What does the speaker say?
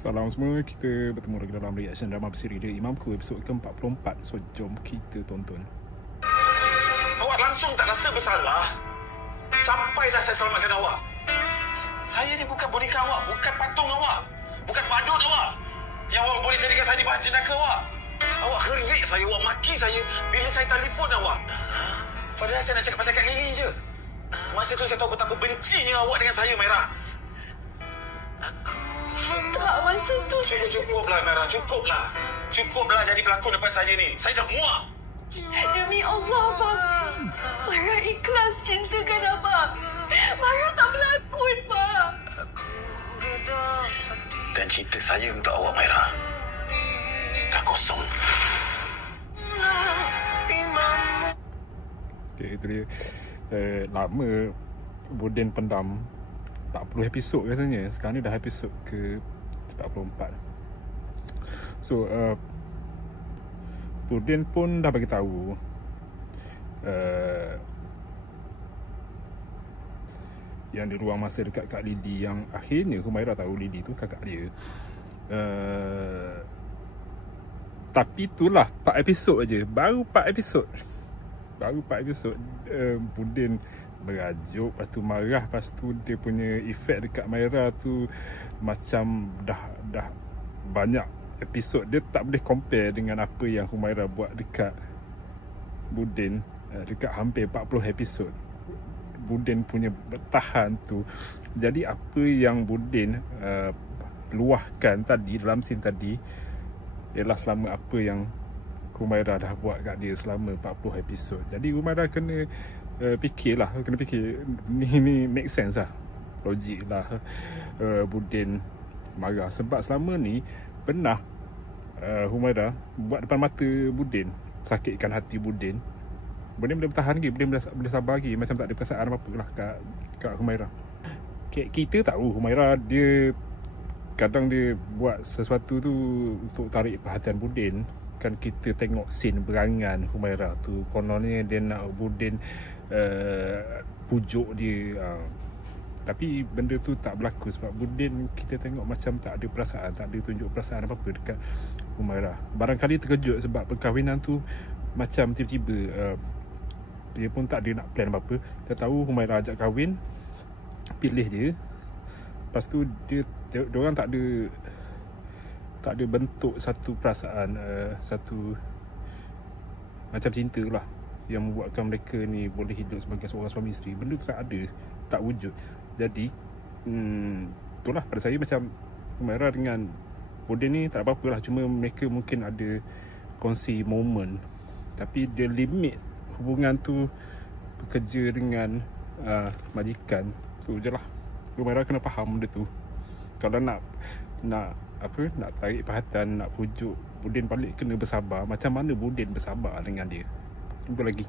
Salam semua, kita bertemu lagi dalam reaction drama bersiri dia Imamku episod ke-44. So jom kita tonton. Awak langsung tak rasa bersalah? Sampailah saya selamatkan awak. Saya ni bukan boneka awak, bukan patung awak, bukan badut awak yang awak boleh jadikan saya di bahan jenaka awak. Awak herdik saya, awak maki saya bila saya telefon awak. Padahal saya nak cakap pasal Kak Lily je. Masa tu saya tahu betapa bencinya awak dengan saya, Maira. Tak, masa tu... Cukuplah, Maira, cukuplah. Cukuplah jadi pelakon depan saya ni. Saya dah muak. Demi Allah, Pak. Mara ikhlas cintakan Abang. Mara tak berlakon, Pak. Dan cinta saya untuk awak, Maira, dah kosong. Okay, itu dia. Lama Boden pendam 40 episod rasanya. Sekarang ni dah episod ke 44. So Boden pun dah bagi tahu yang di ruang masa dekat Kak Lily, yang akhirnya Humaira tahu Lily tu kakak dia. Tapi itulah 4 episod aja. Baru 4 episod. Boden berajuk, lepas tu marah, lepas tu dia punya efek dekat Maira tu macam dah banyak episod. Dia tak boleh compare dengan apa yang Humaira buat dekat Boden dekat hampir 40 episod. Boden punya bertahan tu. Jadi apa yang Boden luahkan tadi dalam scene tadi ialah selama apa yang Humaira dah buat kat dia selama 40 episod. Jadi Humaira kena fikirlah, ni make sense lah, logik lah. Boden marah sebab selama ni pernah Humaira buat depan mata Boden, sakitkan hati Boden. Boden boleh bertahan lagi, boleh sabar lagi, macam tak ada perasaan apa-apa lah kat Humaira. Kita tahu Humaira dia kadang dia buat sesuatu tu untuk tarik perhatian Boden. Kan kita tengok scene berangan Humaira tu, kononnya dia nak Boden pujuk dia, tapi benda tu tak berlaku sebab Boden kita tengok macam tak ada perasaan, tak ada tunjuk perasaan apa-apa dekat Humaira. Barangkali terkejut sebab perkahwinan tu macam tiba-tiba, dia pun tak ada nak plan apa-apa. Dia tahu Humaira ajak kahwin, pilih dia, lepas tu diorang tak ada bentuk satu perasaan, satu macam cinta lah yang membuatkan mereka ni boleh hidup sebagai seorang suami isteri. Benda tu tak ada, tak wujud. Jadi itulah pada saya macam Humaira dengan Boden ni tak apa-apa lah, cuma mereka mungkin ada kongsi momen, tapi dia limit hubungan tu bekerja dengan majikan tu je lah. Humaira kena faham benda tu. Kalau nak tarik perhatian, nak pujuk Boden balik, kena bersabar. Macam mana Boden bersabar dengan dia? Jumpa lagi.